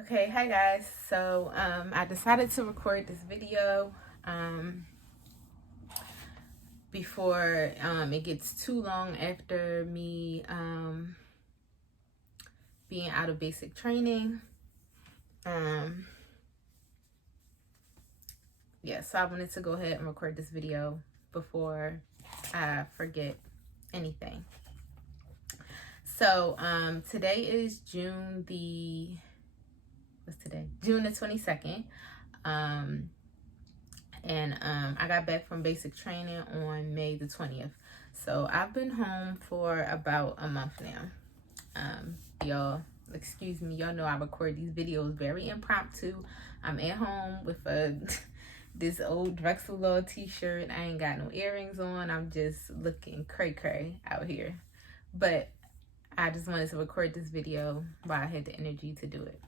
Okay, hi guys. So I decided to record this video before it gets too long after me being out of basic training. Yeah, so I wanted to go ahead and record this video before I forget anything. So today is June the 22nd. I got back from basic training on May the 20th. So I've been home for about a month now. Y'all, excuse me, y'all know I record these videos very impromptu. I'm at home with this old Drexel Law t-shirt. I ain't got no earrings on. I'm just looking cray-cray out here. But I just wanted to record this video while I had the energy to do it.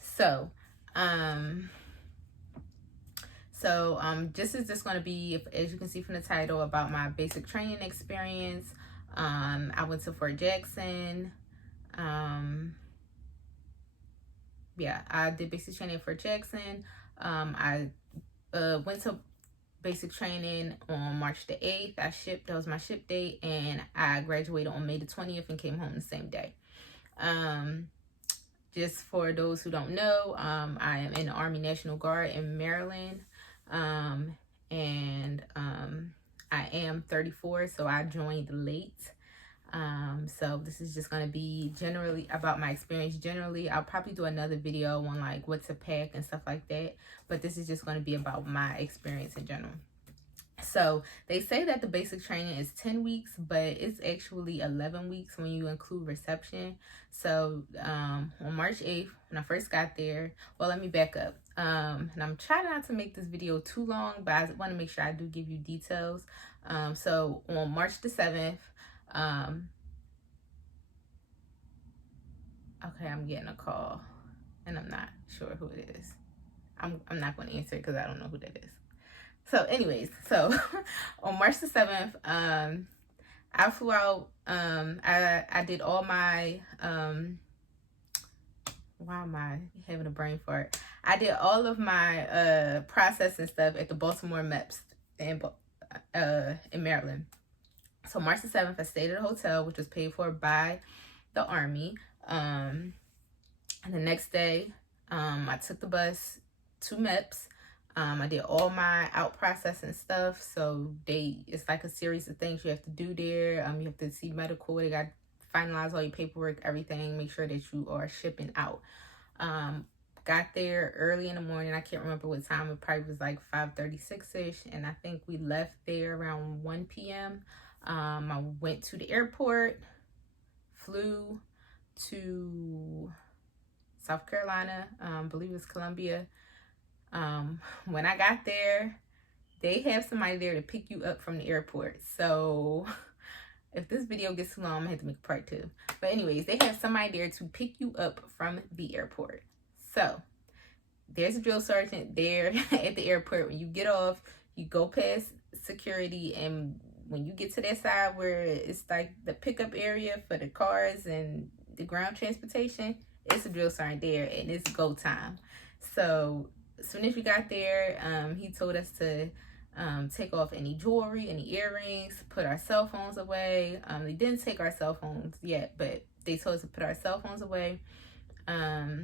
So, this is just going to be, as you can see from the title, about my basic training experience. I went to Fort Jackson. I did basic training at Fort Jackson. I went to basic training on March the 8th. That was my ship date, and I graduated on May the 20th and came home the same day. Just for those who don't know, I am in the Army National Guard in Maryland. I am 34, so I joined late. So this is just going to be generally about my experience. Generally, I'll probably do another video on like what to pack and stuff like that, but this is just going to be about my experience in general. So they say that the basic training is 10 weeks, but it's actually 11 weeks when you include reception. So on March 8th, when I first got there, well, let me back up. And I'm trying not to make this video too long, but I want to make sure I do give you details. So on March the 7th, okay, I'm getting a call and I'm not sure who it is. I'm not going to answer it because I don't know who that is. So anyways, on March the 7th, I flew out. I did all my, why am I having a brain fart? I did all of my processing stuff at the Baltimore MEPS in Maryland. So March the 7th, I stayed at a hotel, which was paid for by the Army. And the next day, I took the bus to MEPS. I did all my out processing stuff. So it's like a series of things you have to do there. You have to see medical. They got to finalize all your paperwork, everything. Make sure that you are shipping out. Got there early in the morning. I can't remember what time. It probably was like 5:36ish. And I think we left there around 1 p.m. I went to the airport, flew to South Carolina, I believe it was Columbia. When I got there, they have somebody there to pick you up from the airport. So if this video gets too long, I'm gonna have to make a part 2. But anyways, they have somebody there to pick you up from the airport. So there's a drill sergeant there at the airport. When you get off, you go past security, and when you get to that side where it's like the pickup area for the cars and the ground transportation, it's a drill sergeant there, and it's go time. So as soon as we got there, he told us to take off any jewelry, any earrings, put our cell phones away. They didn't take our cell phones yet, but they told us to put our cell phones away,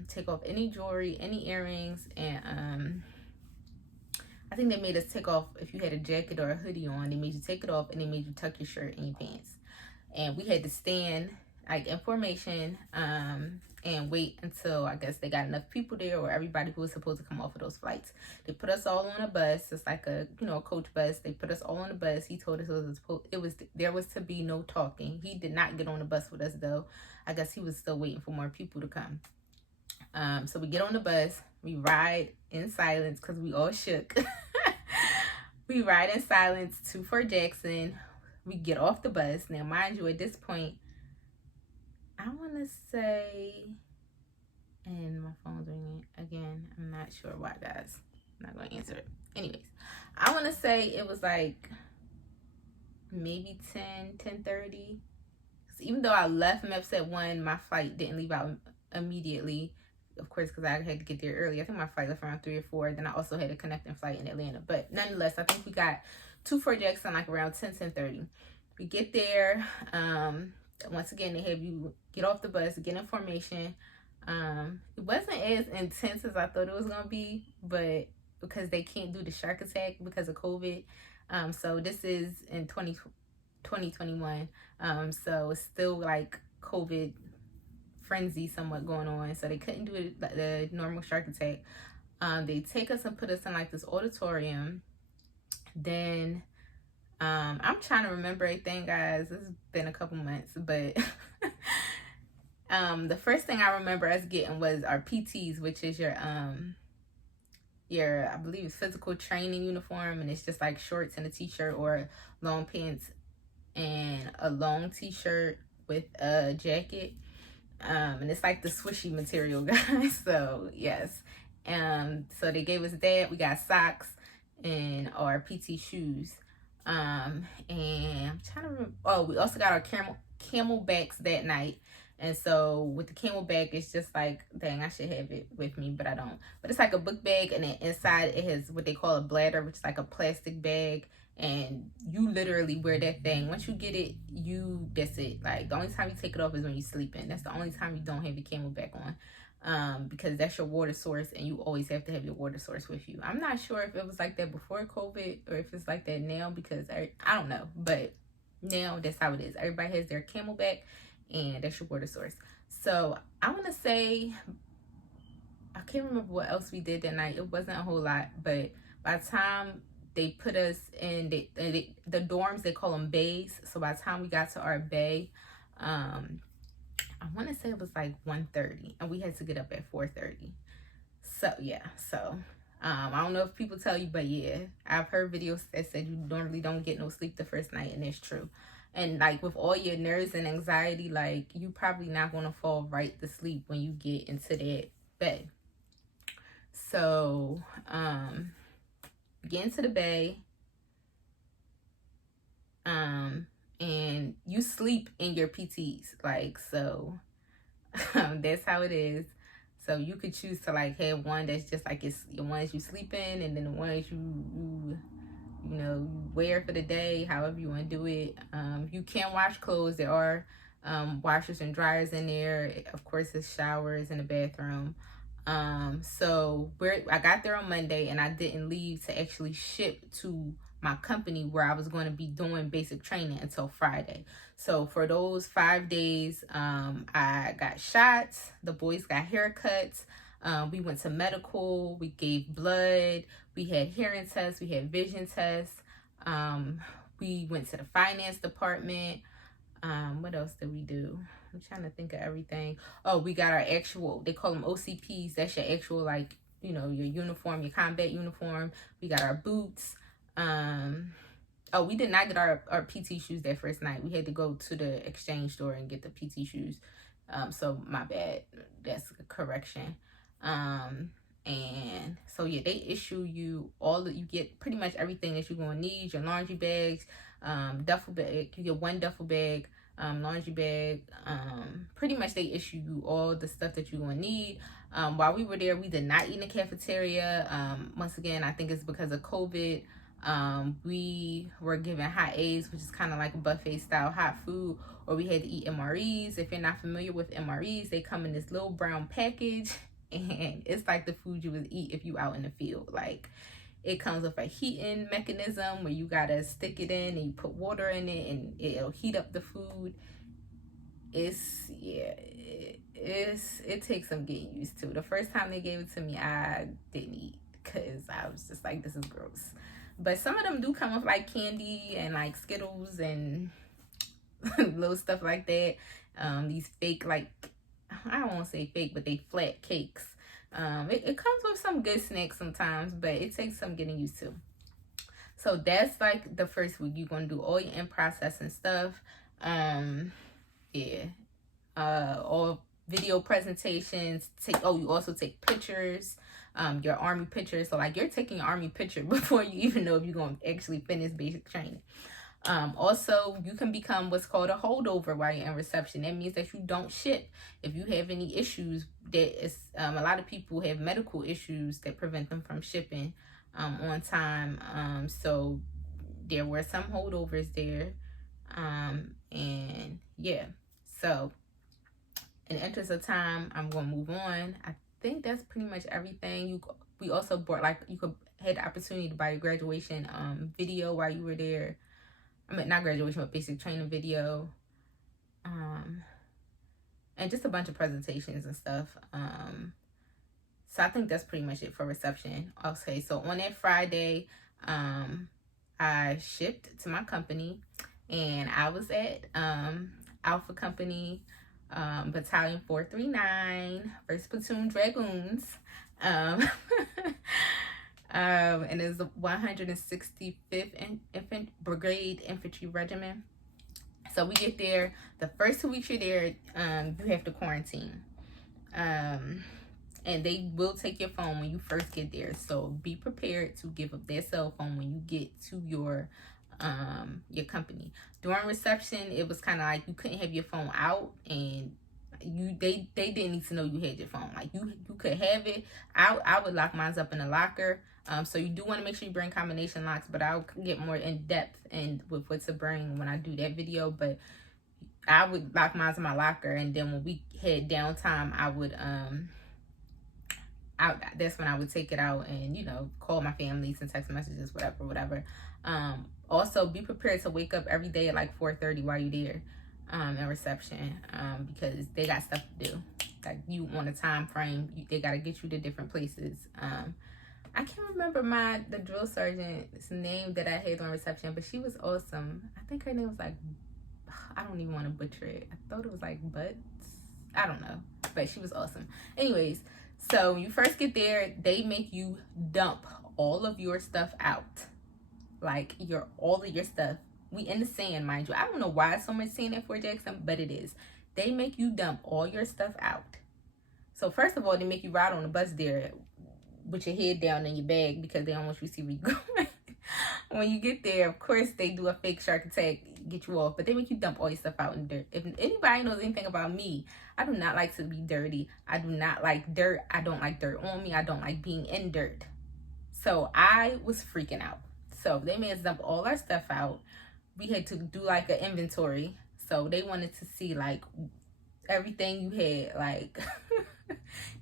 take off any jewelry, any earrings, and I think they made us take off, if you had a jacket or a hoodie on, they made you take it off, and they made you tuck your shirt in your pants. And we had to stand like in formation and wait until I guess they got enough people there, or everybody who was supposed to come off of those flights. They put us all on a bus. It's like a coach bus. They put us all on a bus. He told us there was to be no talking. He did not get on the bus with us though. I guess he was still waiting for more people to come. So we get on the bus. We ride in silence because we all shook. We ride in silence to Fort Jackson. We get off the bus. Now, mind you, at this point, I want to say, and my phone's ringing again. I'm not sure why, guys. I'm not going to answer it. Anyways, I want to say it was like maybe 10:30. Even though I left MEPS at 1, my flight didn't leave out immediately. of course, because I had to get there early. I think my flight left around 3 or 4. Then I also had a connecting flight in Atlanta. But nonetheless, I think we got 2-4 Jackson like around 10:30. We get there. Once again, they have you get off the bus, get in formation. It wasn't as intense as I thought it was gonna be, but because they can't do the shark attack because of COVID. So this is in 2021. So it's still like COVID frenzy somewhat going on. So they couldn't do it like the normal shark attack. They take us and put us in like this auditorium. Then I'm trying to remember everything, guys. It's been a couple months, but the first thing I remember us getting was our PTs, which is your I believe it's physical training uniform, and it's just like shorts and a t-shirt or long pants and a long t-shirt with a jacket. And it's like the swishy material, guys. So yes. So they gave us that. We got socks and our PT shoes. And I'm trying to remember. Oh, we also got our camelbacks that night. And so with the camelback, it's just like, dang, I should have it with me, but I don't. But it's like a book bag, and then inside it has what they call a bladder, which is like a plastic bag. And you literally wear that thing. Once you get it, that's it. Like, the only time you take it off is when you're sleeping. That's the only time you don't have your camelback on. Because that's your water source, and you always have to have your water source with you. I'm not sure if it was like that before COVID or if it's like that now, because I don't know. But now that's how it is. Everybody has their camelback, and that's your water source. So I want to say, I can't remember what else we did that night. It wasn't a whole lot, but by the time they put us in the dorms, they call them bays. So by the time we got to our bay, I want to say it was like 1:30, and we had to get up at 4:30. So yeah, so I don't know if people tell you, but yeah, I've heard videos that said you normally don't get no sleep the first night, and it's true. And like with all your nerves and anxiety, like you probably not gonna fall right to sleep when you get into that bay. So get into the bay, and you sleep in your PTs, like, so that's how it is. So you could choose to like have one that's just like it's the ones you sleep in, and then the ones you wear for the day, however you want to do it. You can wash clothes. There are washers and dryers in there. Of course, there's showers in the bathroom. So I got there on Monday, and I didn't leave to actually ship to my company where I was going to be doing basic training until Friday. So for those 5 days, I got shots. The boys got haircuts. We went to medical. We gave blood. We had hearing tests. We had vision tests. We went to the finance department. What else did we do? I'm trying to think of everything. Oh, we got our actual, they call them OCPs. That's your actual, like, your uniform, your combat uniform. We got our boots. Oh, we did not get our PT shoes that first night. We had to go to the exchange store and get the PT shoes. So my bad. That's a correction. And so yeah, they issue you you get pretty much everything that you're gonna need. Your laundry bags, duffel bag. You get one duffel bag, laundry bag. Pretty much they issue you all the stuff that you're gonna need. While we were there, we did not eat in the cafeteria. Once again, I think it's because of COVID. We were given hot A's, which is kind of like a buffet style hot food, or we had to eat MREs. If you're not familiar with MREs, they come in this little brown package, and it's like the food you would eat if you out in the field. Like, it comes with a heating mechanism where you gotta stick it in and you put water in it, and it'll heat up the food. It takes some getting used to. The first time they gave it to me, I didn't eat because I was just like, this is gross. But some of them do come with like candy and like Skittles and little stuff like that. These fake, like, I don't want to say fake, but they flat cakes. It comes with some good snacks sometimes, but it takes some getting used to. So that's like the first week. You're going to do all your in-processing stuff. All video presentations. You also take pictures. Your army picture. So like you're taking your army picture before you even know if you're going to actually finish basic training. Also, you can become what's called a holdover while you're in reception. That means that you don't ship. If you have any issues, that is, a lot of people have medical issues that prevent them from shipping on time. So there were some holdovers there. And yeah, so in the interest of time, I'm going to move on. I think that's pretty much everything. We also bought, like, you could had the opportunity to buy a graduation video while you were there. I mean, not graduation, but basic training video. And just a bunch of presentations and stuff. So I think that's pretty much it for reception. Okay, so on that Friday, I shipped to my company, and I was at Alpha Company, Battalion 439, 1st Platoon Dragoons. And it's the 165th Brigade Infantry Regiment. So we get there. The first 2 weeks you're there, you have to quarantine. And they will take your phone when you first get there. So be prepared to give up their cell phone when you get to your company. During reception, it was kind of like you couldn't have your phone out, and they didn't need to know you had your phone. Like you could have it. I would lock mine up in a locker. So you do want to make sure you bring combination locks, but I'll get more in depth and with what to bring when I do that video. But I would lock mine in my locker, and then when we had downtime, I would that's when I would take it out and, you know, call my family, send text messages, whatever. Also be prepared to wake up every day at like 4:30 while you're there in reception, because they got stuff to do. Like, you want a time frame, they got to get you to different places. I can't remember the drill sergeant's name that I had on reception, but she was awesome. I think her name was like, I don't even want to butcher it. I thought it was like Butts. I don't know, but she was awesome. Anyways, so when you first get there, they make you dump all of your stuff out. Like, all of your stuff. We in the sand, mind you. I don't know why it's so much sand at Fort Jackson, but it is. They make you dump all your stuff out. So first of all, they make you ride on the bus there with your head down in your bag because they don't want you to see where you're going. When you get there, of course, they do a fake shark attack, get you off, but they make you dump all your stuff out in dirt. If anybody knows anything about me, I do not like to be dirty. I do not like dirt. I don't like dirt on me. I don't like being in dirt. So I was freaking out. So they made us dump all our stuff out. We had to do like an inventory. So they wanted to see like everything you had. Like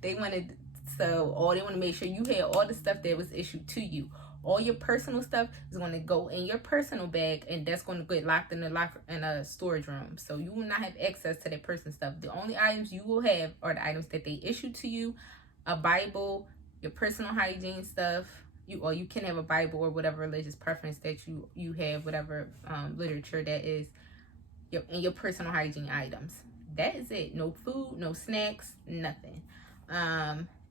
they wanted to make sure you had all the stuff that was issued to you. All your personal stuff is going to go in your personal bag, and that's going to get locked in a storage room. So you will not have access to that person's stuff. The only items you will have are the items that they issue to you: a Bible, your personal hygiene stuff. You can have a Bible or whatever religious preference that you have, whatever literature that is, and your personal hygiene items. That is it. No food, no snacks, nothing.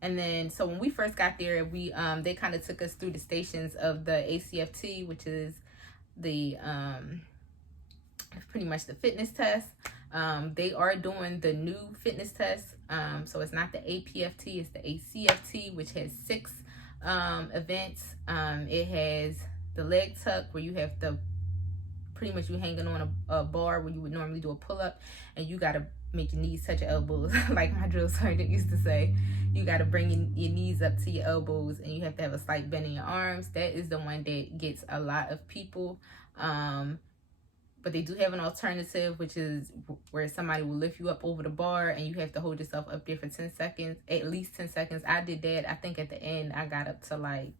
And then, so when we first got there, they kind of took us through the stations of the ACFT, which is the pretty much the fitness test. They are doing the new fitness test. So it's not the APFT, it's the ACFT, which has 6 events. It has the leg tuck, where you have to pretty much you hanging on a bar where you would normally do a pull-up, and you got to make your knees touch your elbows. Like my drill sergeant used to say, you got to bring your knees up to your elbows, and you have to have a slight bend in your arms. That is the one that gets a lot of people. But they do have an alternative, which is where somebody will lift you up over the bar, and you have to hold yourself up there for 10 seconds, at least 10 seconds. I did that. I think at the end I got up to like,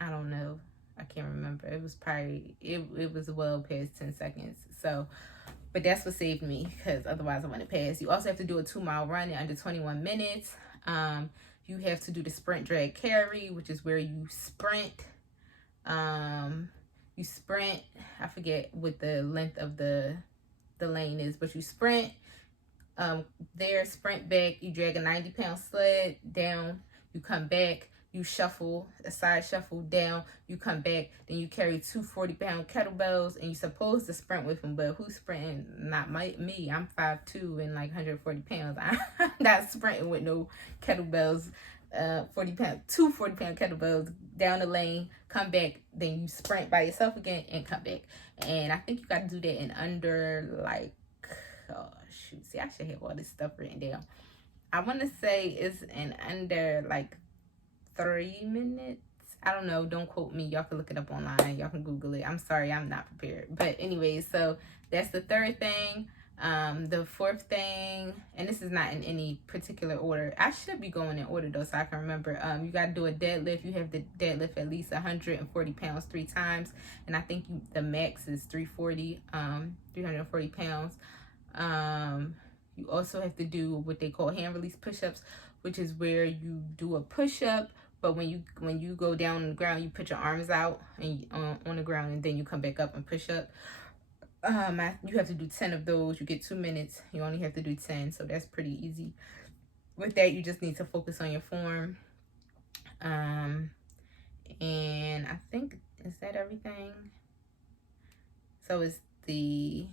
I don't know, I can't remember. It was probably, it was well past 10 seconds. So, but that's what saved me, because otherwise I wouldn't pass. You also have to do a 2-mile run in under 21 minutes. You have to do the sprint drag carry, which is where you sprint. You sprint. I forget what the length of the lane is, but you sprint. There, sprint back. You drag a 90-pound sled down. You come back. You shuffle, a side shuffle down, you come back, then you carry 2 40-pound kettlebells, and you're supposed to sprint with them, but who's sprinting? Not me. I'm 5'2" and like 140 pounds. I'm not sprinting with no kettlebells two 40-pound kettlebells down the lane, come back, then you sprint by yourself again and come back. And I think you got to do that in under like, oh shoot, see, I should have all this stuff written down. I want to say it's in under like 3 minutes. I don't know, don't quote me, y'all can look it up online, y'all can Google it. I'm sorry, I'm not prepared. But anyways, so that's the third thing. The fourth thing, and this is not in any particular order, I should be going in order though, so I can remember. You got to do a deadlift. You have to deadlift at least 140 pounds 3 times, and I think the max is 340 pounds. You also have to do what they call hand release push-ups, which is where you do a push-up, but when you go down on the ground, you put your arms out and on the ground, and then you come back up and push up. You have to do 10 of those. You get 2 minutes. You only have to do 10, so that's pretty easy. With that, you just need to focus on your form. And I think, is that everything? So it's I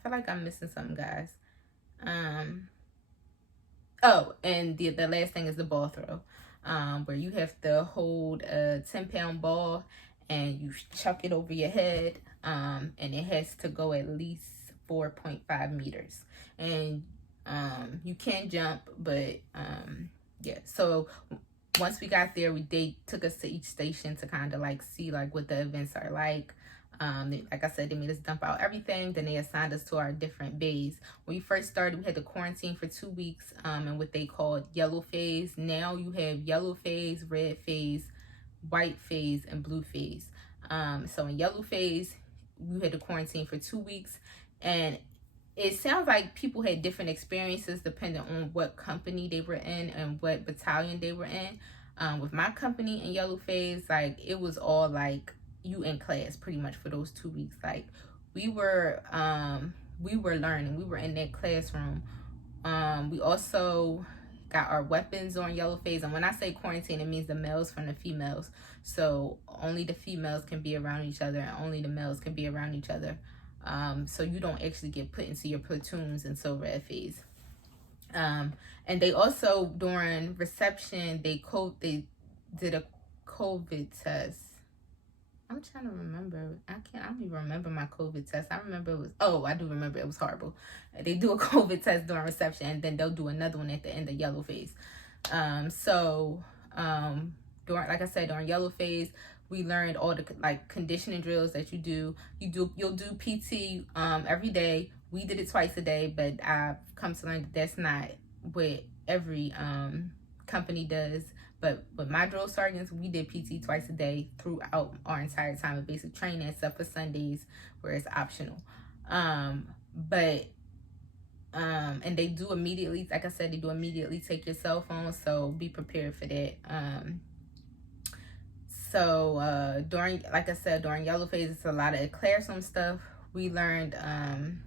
feel like I'm missing something, guys. Oh, and the last thing is the ball throw, where you have to hold a 10-pound ball and you chuck it over your head, and it has to go at least 4.5 meters. And you can jump, but yeah. So once we got there, they took us to each station to kind of like see like what the events are like. Like I said, they made us dump out everything. Then they assigned us to our different bays. When we first started, we had to quarantine for 2 weeks in what they called yellow phase. Now you have yellow phase, red phase, white phase, and blue phase. So in yellow phase, we had to quarantine for 2 weeks, and it sounds like people had different experiences depending on what company they were in and what battalion they were in. With my company in yellow phase, like it was all like you in class pretty much for those 2 weeks. Like we were learning. We were in that classroom. We also got our weapons on yellow phase, and when I say quarantine, it means the males from the females. So only the females can be around each other, and only the males can be around each other. So you don't actually get put into your platoons until red phase. And they also, during reception, they did a COVID test. I'm trying to remember. I don't even remember my COVID test. I remember it was, I do remember it was horrible. They do a COVID test during reception, and then they'll do another one at the end of yellow phase. During, like I said, during yellow phase, we learned all the like conditioning drills that you'll do PT every day. We did it twice a day, but I've come to learn that that's not what every company does. But with my drill sergeants, we did PT twice a day throughout our entire time of basic training, except for Sundays where it's optional. And they do immediately, like I said, they do immediately take your cell phone, so be prepared for that. During, like I said, during yellow phase, it's a lot of classroom stuff. We learned, I'm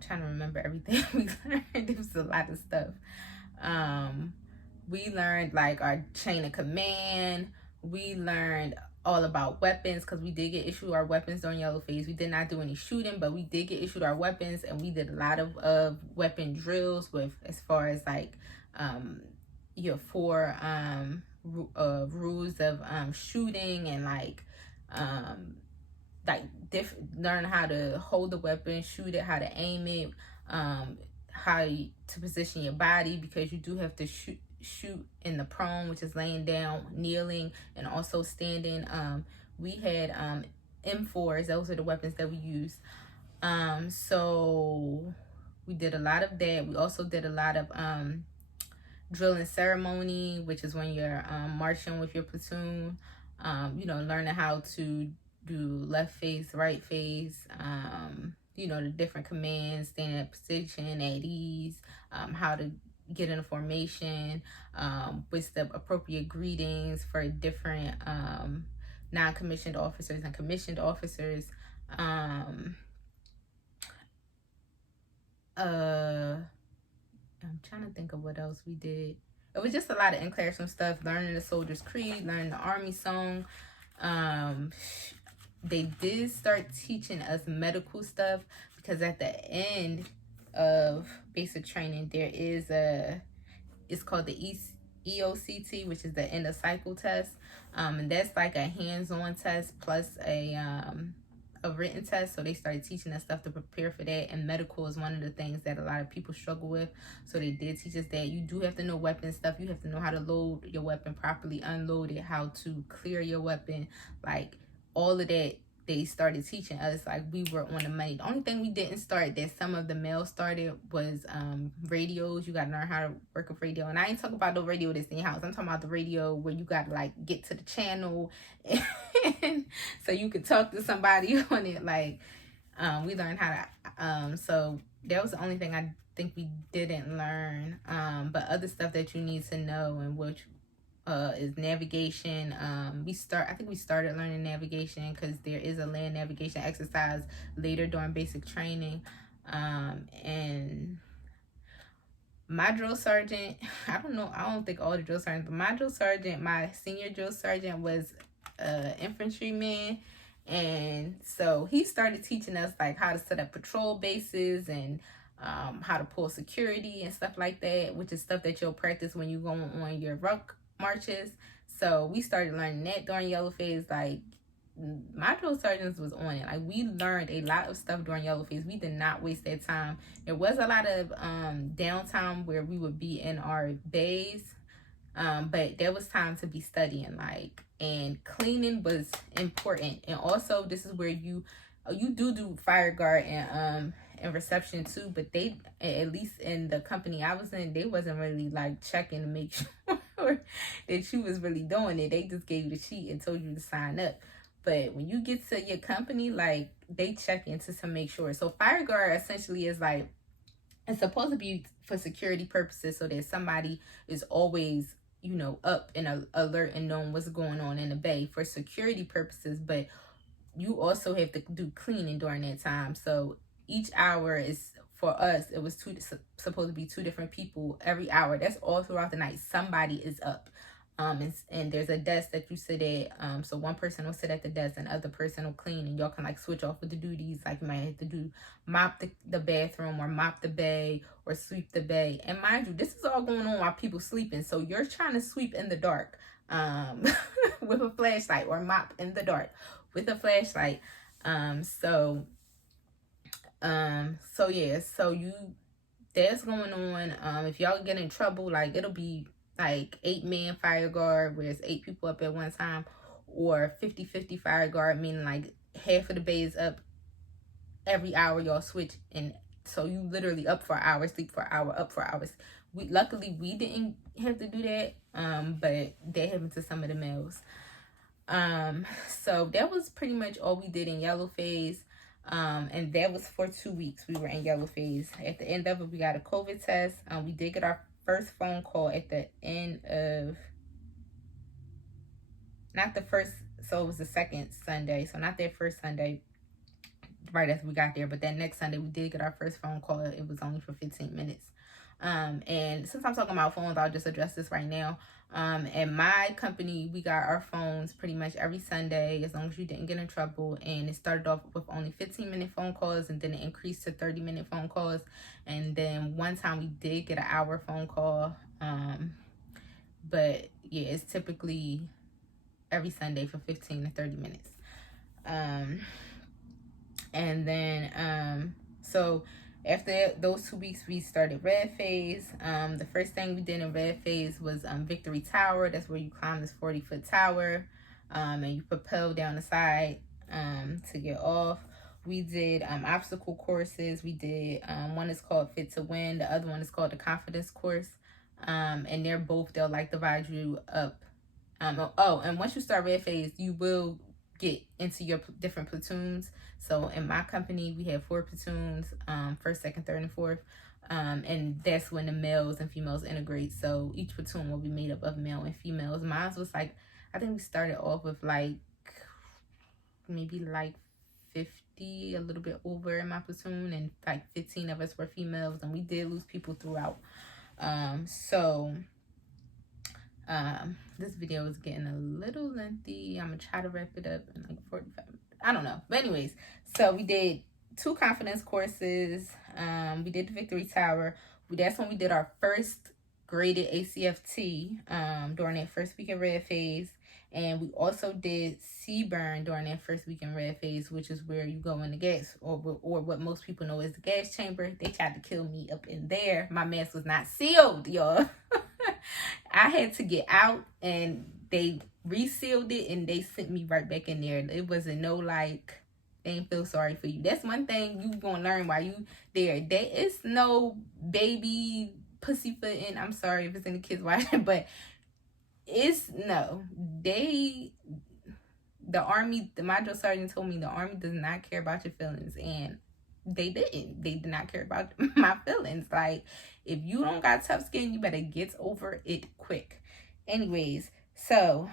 trying to remember everything we learned. It was a lot of stuff. We learned like our chain of command. We learned all about weapons, because we did get issued our weapons during yellow phase. We did not do any shooting, but we did get issued our weapons, and we did a lot of weapon drills with, as far as like your 4 rules of shooting, and learn how to hold the weapon, shoot it, how to aim it, how to position your body, because you do have to shoot in the prone, which is laying down, kneeling, and also standing. We had M4s. Those are the weapons that we used. So we did a lot of that. We also did a lot of drill and ceremony, which is when you're marching with your platoon, learning how to do left face, right face, the different commands, standing in position, at ease, how to get in a formation, with the appropriate greetings for different non-commissioned officers and commissioned officers. I'm trying to think of what else we did. It was just a lot of in-classroom stuff, learning the Soldier's Creed, learning the Army song. They did start teaching us medical stuff, because at the end of basic training, there is it's called the EOCT, which is the end of cycle test. And that's like a hands-on test plus a written test. So they started teaching us stuff to prepare for that. And medical is one of the things that a lot of people struggle with. So they did teach us that you do have to know weapon stuff. You have to know how to load your weapon properly, unload it, how to clear your weapon, like all of that. They started teaching us, like we were on the money. The only thing we didn't start that some of the males started was radios. You gotta learn how to work a radio. And I ain't talking about the radio that's in your house. I'm talking about the radio where you gotta like get to the channel and so you could talk to somebody on it. Like we learned how to so that was the only thing I think we didn't learn. But other stuff that you need to know, and which is navigation. I think we started learning navigation because there is a land navigation exercise later during basic training. And my drill sergeant, I don't think all the drill sergeants, but my senior drill sergeant was infantryman. And so he started teaching us like how to set up patrol bases and how to pull security and stuff like that, which is stuff that you'll practice when you go on your ruck marches. So we started learning that during yellow phase. Like my drill sergeants was on it. Like we learned a lot of stuff during yellow phase. We did not waste that time. There was a lot of downtime where we would be in our bays, but there was time to be studying, like, and cleaning was important. And also this is where you do fire guard and reception too, but they, at least in the company I was in, they wasn't really like checking to make sure that you was really doing it. They just gave you the sheet and told you to sign up. But when you get to your company, like they check into to make sure. So fire guard essentially is like, it's supposed to be for security purposes, so that somebody is always, up and alert and knowing what's going on in the bay for security purposes. But you also have to do cleaning during that time. So each hour is, for us, it was supposed to be 2 different people every hour. That's all throughout the night. Somebody is up. And there's a desk that you sit at. So one person will sit at the desk and the other person will clean, and y'all can like switch off with the duties. Like you might have to mop the bathroom or mop the bay or sweep the bay. And mind you, this is all going on while people sleeping. So you're trying to sweep in the dark with a flashlight, or mop in the dark with a flashlight. So that's going on. If y'all get in trouble, like it'll be like 8-man fire guard where it's 8 people up at one time, or 50-50 fire guard, meaning like half of the bay is up every hour. Y'all switch, and so you literally up for an hour, sleep for an hour, up for hours. Luckily we didn't have to do that, but that happened to some of the males. So that was pretty much all we did in yellow phase. And that was for 2 weeks we were in yellow phase. At the end of it, we got a COVID test. We did get our first phone call at the end of, not the first, so it was the second Sunday, so not that first Sunday right after we got there, but that next Sunday we did get our first phone call. It was only for 15 minutes. And since I'm talking about phones, I'll just address this right now. At my company, we got our phones pretty much every Sunday, as long as you didn't get in trouble. And it started off with only 15-minute phone calls, and then it increased to 30-minute phone calls. And then one time we did get an hour phone call. But yeah, it's typically every Sunday for 15 to 30 minutes. And then, so after those 2 weeks, we started red phase. The first thing we did in red phase was Victory Tower. That's where you climb this 40-foot tower, and you propel down the side to get off. We did obstacle courses. We did one is called Fit to Win. The other one is called the Confidence course. And they'll like divide you up. And once you start red phase, you will get into your different platoons. So in my company, we have 4 platoons, 1st, 2nd, 3rd, and 4th. And that's when the males and females integrate. So each platoon will be made up of male and females. Mine was like, I think we started off with like maybe like 50, a little bit over in my platoon, and like 15 of us were females, and we did lose people throughout. This video is getting a little lengthy. I'm gonna try to wrap it up in like 45 minutes. I don't know. But anyways, so we did 2 confidence courses. We did the Victory Tower. That's when we did our first graded ACFT during that first week of red phase. And we also did C-burn during that first week in red phase, which is where you go in the gas, or what most people know as the gas chamber. They tried to kill me up in there. My mask was not sealed, y'all. I had to get out, and they resealed it, and they sent me right back in there. It wasn't no like, they ain't feel sorry for you. That's one thing you gonna learn while you there. There is no baby pussyfooting. I'm sorry if it's any kids watching, but it's no. The Army, the module sergeant told me the Army does not care about your feelings, and they didn't. They did not care about my feelings. Like, if you don't got tough skin, you better get over it quick. Anyways, so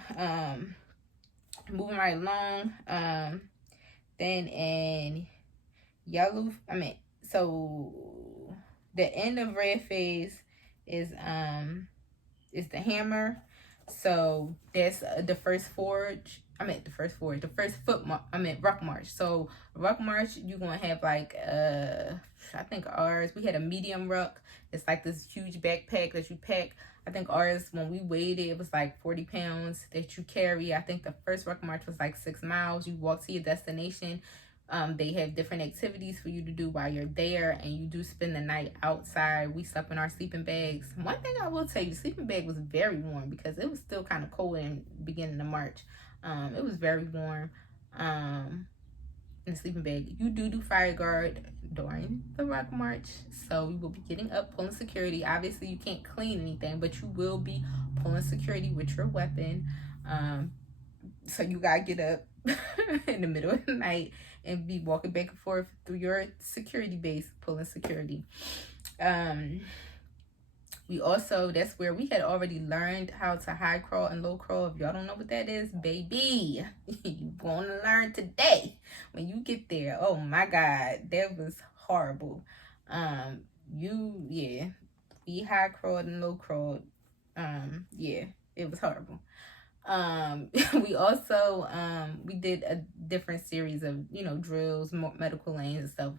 moving right along. Then in yellow, so the end of red phase is the hammer. So that's the first forge. The first ruck march. So ruck march, you're gonna have like I think ours, we had a medium ruck. It's like this huge backpack that you pack. I think ours, when we weighed it, it was like 40 pounds that you carry. I think the first ruck march was like 6 miles. You walk to your destination. They have different activities for you to do while you're there, and you do spend the night outside. We slept in our sleeping bags. One thing I will tell you, the sleeping bag was very warm because it was still kind of cold in the beginning of March. It was very warm in the sleeping bag. You do fire guard during the rock march, so you will be getting up, pulling security. Obviously, you can't clean anything, but you will be pulling security with your weapon. So you gotta get up in the middle of the night and be walking back and forth through your security base, pulling security. We also, that's where we had already learned how to high crawl and low crawl. If y'all don't know what that is, baby, you gonna learn today when you get there. Oh my God, that was horrible. We high crawled and low crawled. It was horrible. We also we did a different series of drills, medical lanes and stuff.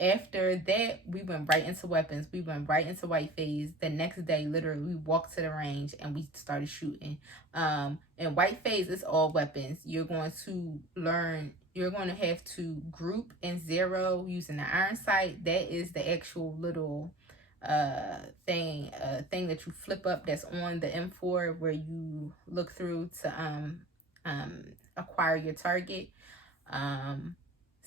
After that, we went right into weapons. We went right into white phase. The next day, literally, we walked to the range and we started shooting. In white phase, it's all weapons. You're going to have to group and zero using the iron sight. That is the actual little thing that you flip up that's on the M4 where you look through to acquire your target.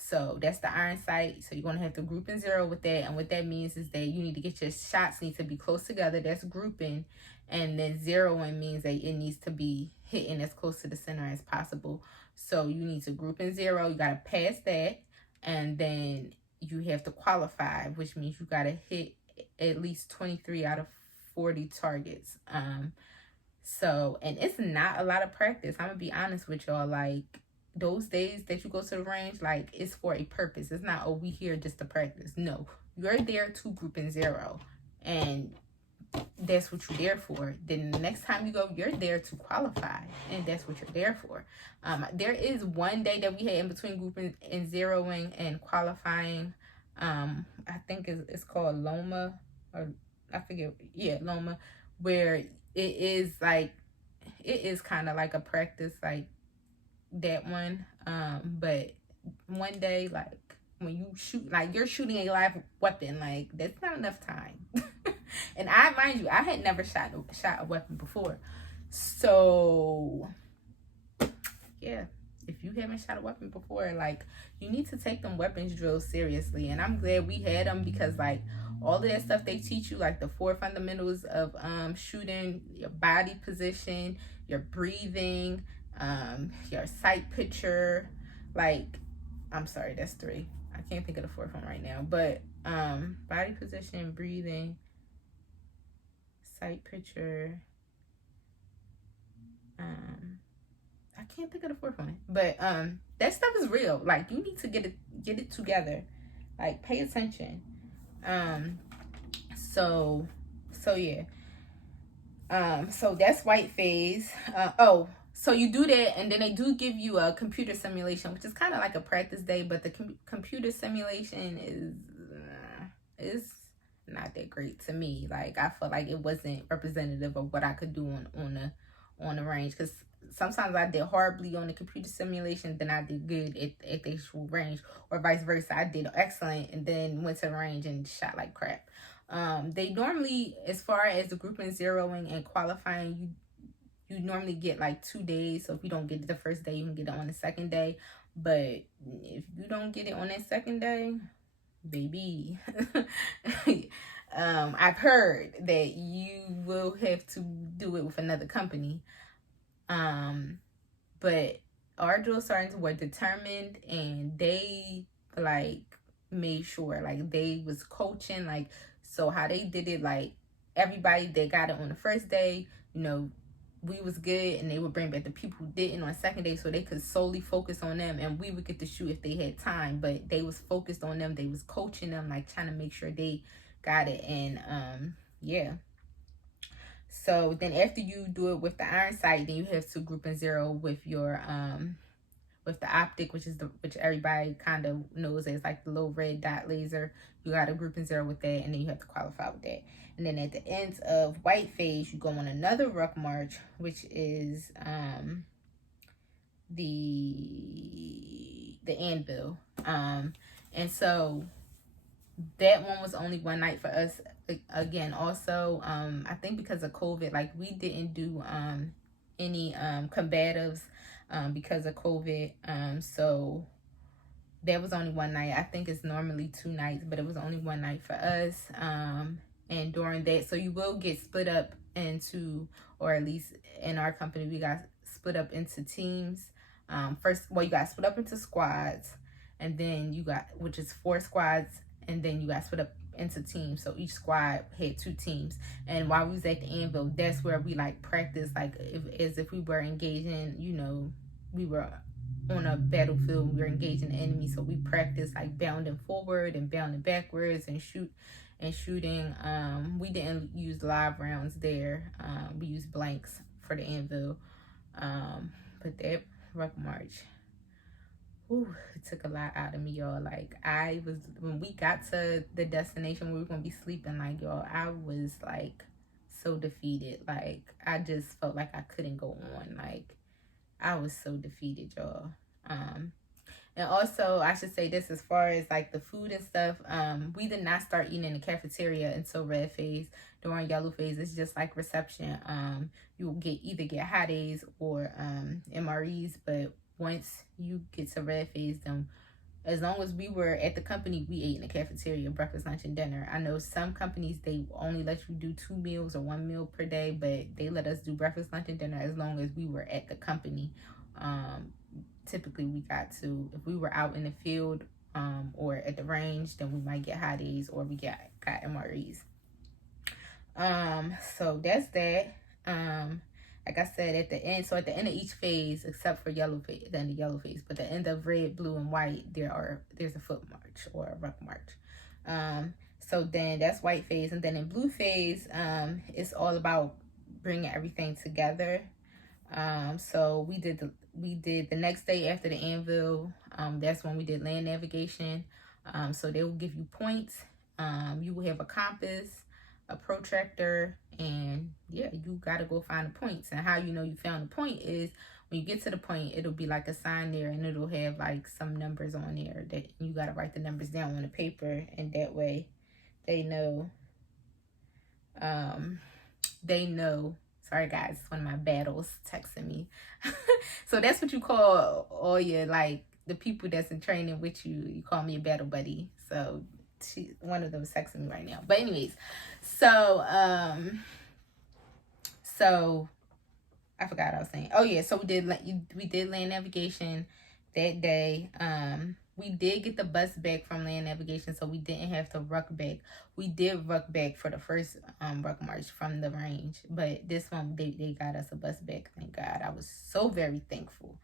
So that's the iron sight. So you're going to have to group and zero with that. And what that means is that you need to get your shots need to be close together. That's grouping. And then zeroing means that it needs to be hitting as close to the center as possible. So you need to group and zero. You got to pass that. And then you have to qualify, which means you got to hit at least 23 out of 40 targets. And it's not a lot of practice. I'm going to be honest with y'all. Like, those days that you go to the range, like, it's for a purpose. It's not, we here just to practice. No, you're there to group and zero, and that's what you're there for. Then the next time you go, you're there to qualify, and that's what you're there for. There is one day that we had in between grouping and zeroing and qualifying. I think it's called Loma, or I forget. Yeah, Loma, where it is kind of like a practice, like that one. But one day, like, when you shoot, like, you're shooting a live weapon, like, that's not enough time. And mind you, I had never shot a weapon before. So yeah, if you haven't shot a weapon before, like, you need to take them weapons drills seriously. And I'm glad we had them, because, like, all of that stuff they teach you, like the 4 fundamentals of shooting, your body position, your breathing, your sight picture, like, I'm sorry, that's 3. I can't think of the 4th one right now, but body position, breathing, sight picture, I can't think of the 4th one, but that stuff is real. Like, you need to get it together, like, pay attention. So yeah, so that's white phase. So you do that, and then they do give you a computer simulation, which is kind of like a practice day, but the computer simulation is not that great to me. Like, I felt like it wasn't representative of what I could do on the range, because sometimes I did horribly on the computer simulation, then I did good at the actual range, or vice versa. I did excellent and then went to the range and shot like crap. They normally, as far as the grouping, zeroing, and qualifying, you normally get like 2 days. So if you don't get it the first day, you can get it on the second day. But if you don't get it on that second day, baby, I've heard that you will have to do it with another company. But our drill sergeants were determined, and they like made sure, like, they was coaching, like, so how they did it, like, everybody that got it on the first day, you know, we was good, and they would bring back the people who didn't on the second day, so they could solely focus on them, and we would get to shoot if they had time. But they was focused on them, they was coaching them, like trying to make sure they got it. And yeah, so then after you do it with the iron sight, then you have to group in zero with your with the optic, which everybody kind of knows as like the little red dot laser. You got to group in zero with that, and then you have to qualify with that. And then at the end of white phase, you go on another ruck march, which is the anvil. And so that one was only one night for us. Again, also, I think because of COVID, like, we didn't do any combatives because of COVID. So that was only one night. I think it's normally 2 nights, but it was only one night for us. And during that, so you will get split up into, or at least in our company, we got split up into teams. You got split up into squads, and then you got, which is 4 squads, and then you got split up into teams. So each squad had 2 teams. And while we was at the anvil, that's where we like practice, like, as if we were engaging, you know, we were on a battlefield, we were engaging the enemy. So we practiced like bounding forward and bounding backwards and shooting. We didn't use live rounds there. We used blanks for the anvil. But that ruck march, ooh, it took a lot out of me, y'all. Like, when we got to the destination where we were gonna be sleeping, like, y'all, I was like so defeated. Like, I just felt like I couldn't go on. Like, I was so defeated, y'all. And also, I should say this, as far as like the food and stuff, we did not start eating in the cafeteria until red phase. During yellow phase, it's just like reception. You will either get hot days or MREs. But once you get to red phase, then as long as we were at the company, we ate in the cafeteria, breakfast, lunch, and dinner. I know some companies, they only let you do 2 meals or 1 meal per day, but they let us do breakfast, lunch, and dinner as long as we were at the company. Typically, we got to, if we were out in the field or at the range, then we might get hot days, or we got MREs. So that's that. Like I said, at the end of each phase, except for yellow phase, then the yellow phase, but the end of red, blue, and white, there's a foot march or a ruck march. So then that's white phase, and then in blue phase, it's all about bringing everything together. So we did the next day after the anvil. That's when we did land navigation. So they will give you points. You will have a compass, a protractor, and yeah, you gotta go find the points. And how you know you found the point is when you get to the point, it'll be like a sign there, and it'll have like some numbers on there that you gotta write the numbers down on the paper, and that way they know. Sorry guys, it's one of my battles texting me. So that's what you call all your, like, the people that's in training with you. You call me a battle buddy. So one of them is texting me right now. But anyways, so I forgot what I was saying. Oh yeah, so we did land navigation that day. We did get the bus back from land navigation, so we didn't have to ruck back. We did ruck back for the first ruck march from the range, but this one they got us a bus back. Thank God. I was so very thankful.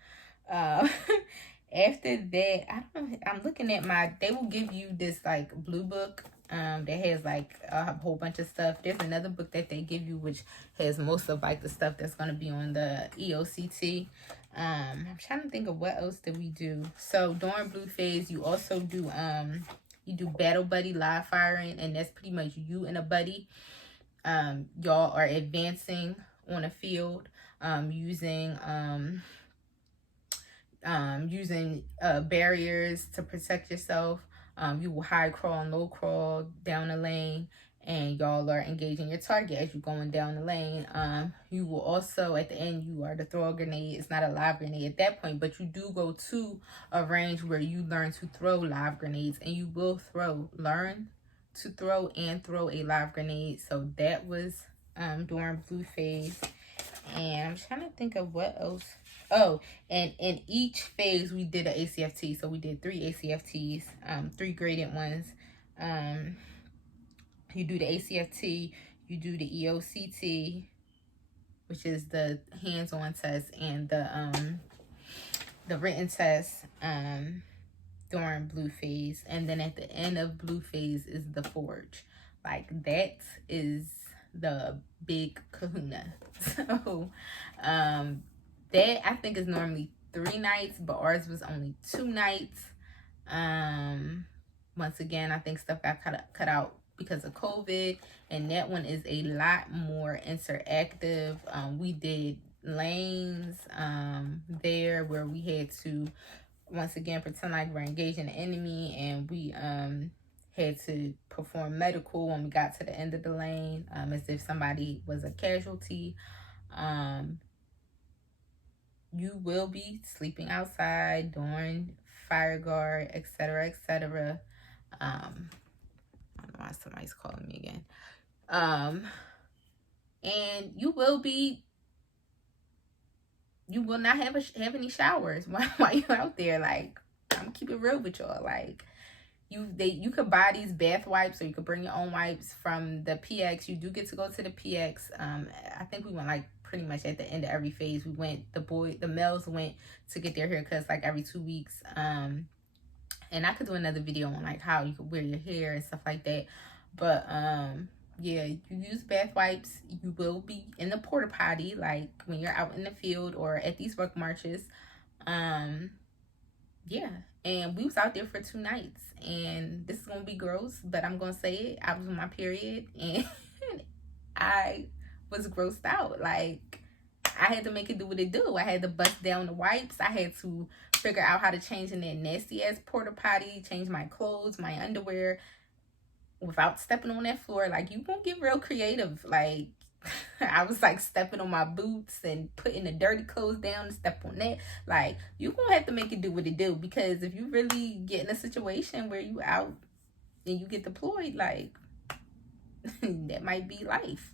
After that, I'm looking at they will give you this like blue book that has like a whole bunch of stuff. There's another book that they give you which has most of like the stuff that's going to be on the EOCT. I'm trying to think of what else did we do. So during blue phase, you also do You do battle buddy live firing, and that's pretty much you and a buddy. Y'all are advancing on a field, using barriers to protect yourself. You will high crawl and low crawl down the lane, and y'all are engaging your target as you're going down the lane. You will also, at the end, you are to throw a grenade. It's not a live grenade at that point, but you do go to a range where you learn to throw live grenades, and you will learn to throw and throw a live grenade. So that was during blue phase. And I'm trying to think of what else. Oh, and in each phase we did an ACFT. So we did 3 ACFTs, 3 graded ones. You do the ACFT, you do the EOCT, which is the hands-on test, and the written test during blue phase. And then at the end of blue phase is the forge. Like, that is the big kahuna. So that I think is normally 3 nights, but ours was only 2 nights. Once again, I think stuff got cut out because of COVID, and that one is a lot more interactive. We did lanes there where we had to, once again, pretend like we're engaging the enemy, and we had to perform medical when we got to the end of the lane, as if somebody was a casualty. You will be sleeping outside, doing fire guard, etc., etc. I don't know why somebody's calling me again. And you will not have any showers while you're out there. Like, I'm keep it real with y'all. Like, you could buy these bath wipes, or you could bring your own wipes from the PX. You do get to go to the PX. I think we went like pretty much at the end of every phase. We went, the males went to get their haircuts like every 2 weeks. And I could do another video on like how you could wear your hair and stuff like that. But yeah, you use bath wipes. You will be in the porta potty, like when you're out in the field or at these work marches. Yeah, and we was out there for 2 nights, and this is gonna be gross, but I'm gonna say it. I was on my period, and I was grossed out. Like, I had to make it do what it do. I had to bust down the wipes. I had to figure out how to change in that nasty ass porta potty, change my clothes, my underwear, without stepping on that floor. Like, you gonna get real creative. Like, I was like stepping on my boots and putting the dirty clothes down and step on that. Like, you gonna have to make it do what it do, because if you really get in a situation where you out and you get deployed, like, that might be life.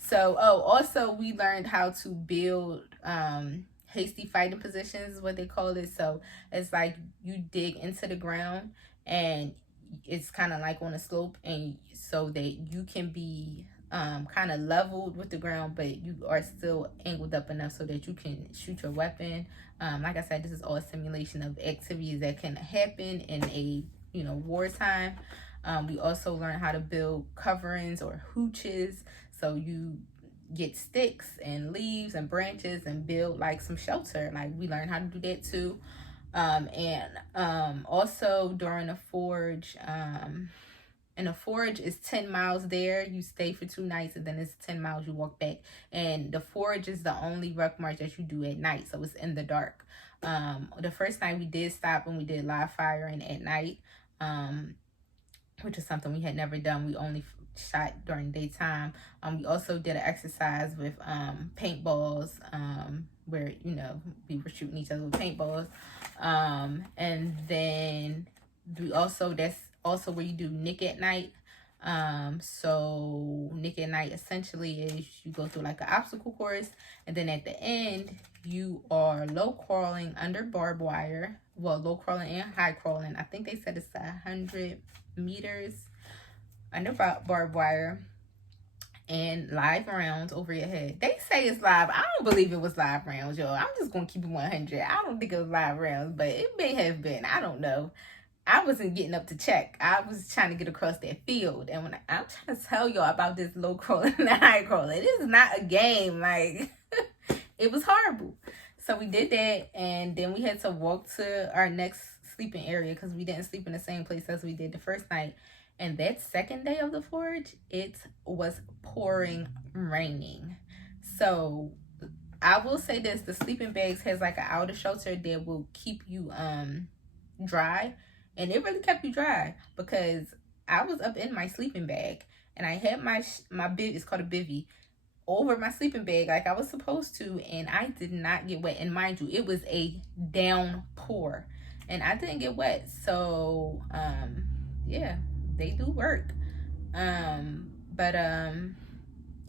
So, also we learned how to build hasty fighting positions is what they call it. So it's like you dig into the ground, and it's kind of like on a slope, and so that you can be kind of leveled with the ground, but you are still angled up enough so that you can shoot your weapon. Like I said, this is all a simulation of activities that can happen in a wartime. We also learn how to build coverings or hooches. So you get sticks and leaves and branches and build like some shelter. Like, we learn how to do that too. And also during a forge, and a forge is 10 miles there. You stay for 2 nights, and then it's 10 miles you walk back. And the forge is the only ruck march that you do at night, so it's in the dark. The first night we did stop and we did live firing at night, which is something we had never done. We only shot during daytime. We also did an exercise with paintballs, where we were shooting each other with paintballs. And then that's also where you do Nick at Night. So Nick at Night essentially is you go through like an obstacle course, and then at the end you are low crawling under barbed wire. Well, low crawling and high crawling. I think they said it's 100 meters under barbed wire, and live rounds over your head. They say it's live. I don't believe it was live rounds, y'all. I'm just gonna keep it 100. I don't think it was live rounds, but it may have been. I don't know. I wasn't getting up to check. I was trying to get across that field. And I'm trying to tell y'all about this low crawling and high crawling. It is not a game. Like, it was horrible. So we did that, and then we had to walk to our next sleeping area because we didn't sleep in the same place as we did the first night. And that second day of the forage, it was pouring raining. So I will say this, the sleeping bags has like an outer shelter that will keep you dry, and it really kept you dry because I was up in my sleeping bag and I had my bib, it's called a bivy, over my sleeping bag like I was supposed to, and I did not get wet. And mind you, it was a downpour and I didn't get wet. So yeah, they do work.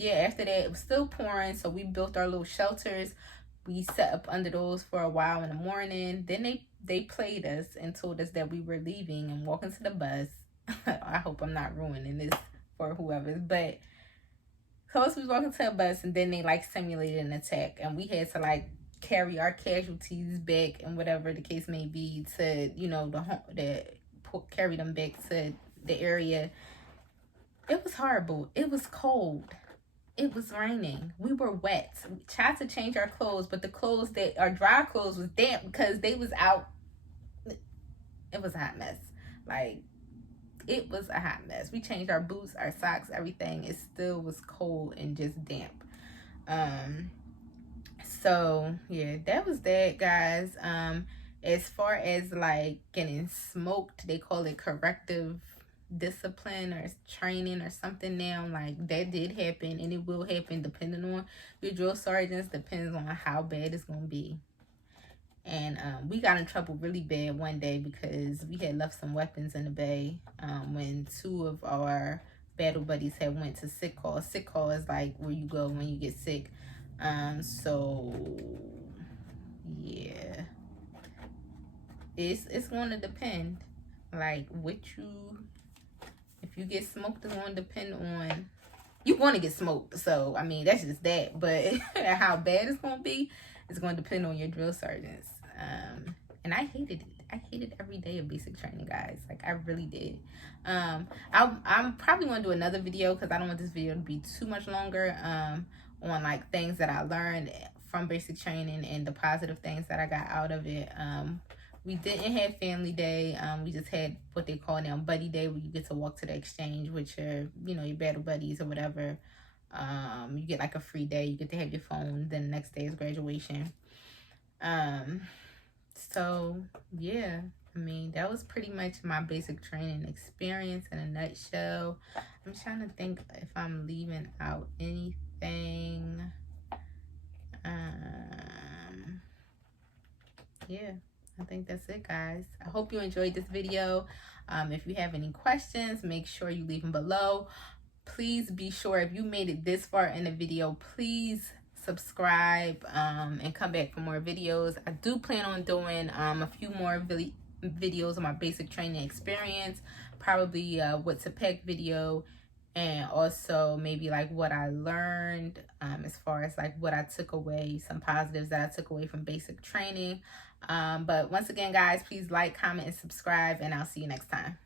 Yeah, after that it was still pouring, so we built our little shelters. We set up under those for a while in the morning. Then they played us and told us that we were leaving and walking to the bus. I hope I'm not ruining this for whoever's, but so we was walking to a bus, and then they like simulated an attack, and we had to like carry our casualties back and whatever the case may be to, you know, the home, carry them back to the area. It was horrible. It was cold. It was raining. We were wet. We tried to change our clothes, but the clothes our dry clothes was damp because they was out. It was a hot mess. Like, it was a hot mess. We changed our boots, our socks, everything. It still was cold and just damp. So yeah, that was that, guys. As far as like getting smoked, they call it corrective discipline or training or something now. Like, that did happen, and it will happen depending on your drill sergeants, depends on how bad it's gonna be. And we got in trouble really bad one day because we had left some weapons in the bay when two of our battle buddies had went to sick call. Sick call is like where you go when you get sick. So yeah, it's going to depend, like, if you get smoked, it's going to depend on, you want to get smoked, so I mean that's just that, but how bad it's going to be, it's going to depend on your drill sergeants. And I hated it. I hated every day of basic training, guys. Like, I really did. I'm probably going to do another video because I don't want this video to be too much longer on like things that I learned from basic training and the positive things that I got out of it. We didn't have family day. We just had what they call now buddy day, where you get to walk to the exchange with your, you know, your battle buddies or whatever. You get like a free day. You get to have your phone. Then the next day is graduation. So yeah, I mean, that was pretty much my basic training experience in a nutshell. I'm trying to think if I'm leaving out anything. Yeah, I think that's it, guys. I hope you enjoyed this video. If you have any questions, make sure you leave them below. Please be sure, if you made it this far in the video, please subscribe and come back for more videos. I do plan on doing a few more videos on my basic training experience, probably what to pack video, and also maybe like what I learned as far as like what I took away, some positives that I took away from basic training. But once again, guys, please like, comment, and subscribe, and I'll see you next time.